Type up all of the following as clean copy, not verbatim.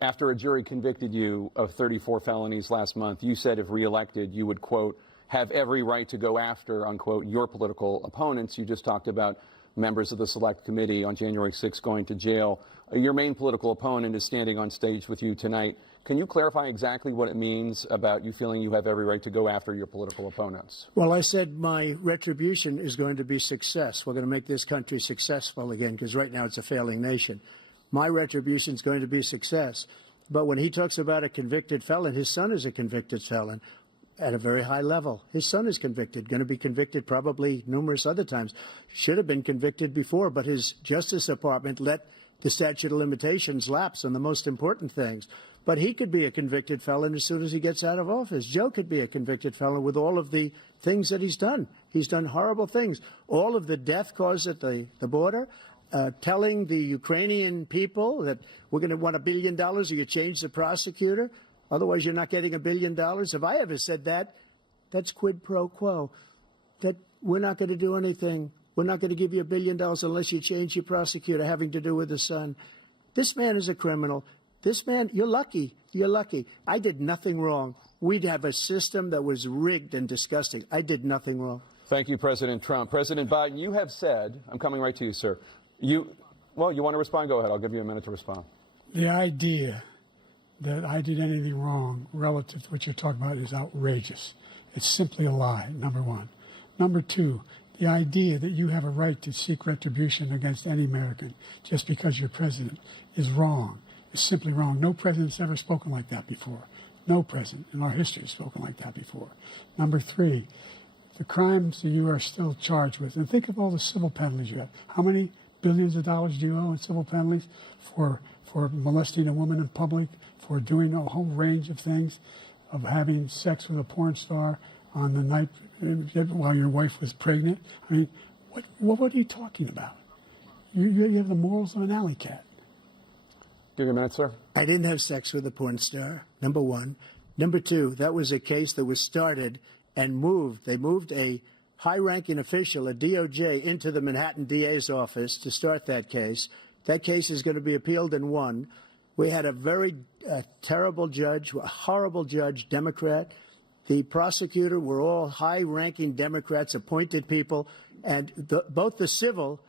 after a jury convicted you of 34 felonies last month, you said if reelected, you would, quote, have every right to go after, unquote, your political opponents. You just talked about members of the Select Committee on January 6th going to jail. Your main political opponent is standing on stage with you tonight. Can you clarify exactly what it means about you feeling you have every right to go after your political opponents? Well, I said my retribution is going to be success. We're going to make this country successful again, because right now it's a failing nation. My retribution is going to be success. But when he talks about a convicted felon, his son is a convicted felon at a very high level. His son is convicted, going to be convicted probably numerous other times. Should have been convicted before, but his Justice Department let the statute of limitations lapse on the most important things. But he could be a convicted felon as soon as he gets out of office. Joe could be a convicted felon with all of the things that he's done. He's done horrible things. All of the death caused at the border, telling the Ukrainian people that we're going to want $1 billion or you change the prosecutor. Otherwise, you're not getting $1 billion. If I ever said that, that's quid pro quo. That we're not going to do anything. We're not going to give you $1 billion unless you change your prosecutor having to do with the son. This man is a criminal. This man, you're lucky. You're lucky. I did nothing wrong. We'd have a system that was rigged and disgusting. I did nothing wrong. Thank you, President Trump. President Biden, you have said, I'm coming right to you, sir. You want to respond? Go ahead. I'll give you a minute to respond. The idea that I did anything wrong relative to what you're talking about is outrageous. It's simply a lie, number one. Number two, the idea that you have a right to seek retribution against any American just because you're president is wrong. It's simply wrong. No president's ever spoken like that before. No president in our history has spoken like that before. Number three, the crimes that you are still charged with, and think of all the civil penalties you have. How many billions of dollars do you owe in civil penalties for molesting a woman in public, for doing a whole range of things, of having sex with a porn star on the night while your wife was pregnant? I mean, what are you talking about? You have the morals of an alley cat. Give you a minute, sir. I didn't have sex with a porn star, number one. Number two, that was a case that was started and moved. They moved a high-ranking official, a DOJ, into the Manhattan DA's office to start that case. That case is going to be appealed and won. We had a very terrible judge, a horrible judge, Democrat. The prosecutor were all high-ranking Democrats, appointed people, and both the civil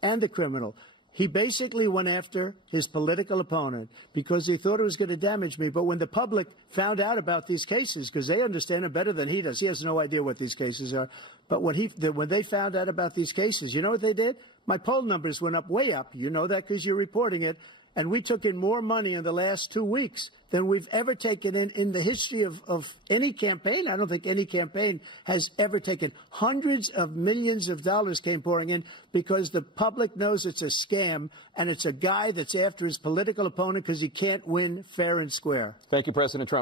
and the criminal. He basically went after his political opponent because he thought it was going to damage me. But when the public found out about these cases, because they understand it better than he does, he has no idea what these cases are. But when they found out about these cases, you know what they did? My poll numbers went up, way up. You know that because you're reporting it. And we took in more money in the last 2 weeks than we've ever taken in the history of any campaign. I don't think any campaign has ever taken. Hundreds of millions of dollars came pouring in because the public knows it's a scam, and it's a guy that's after his political opponent because he can't win fair and square. Thank you, President Trump.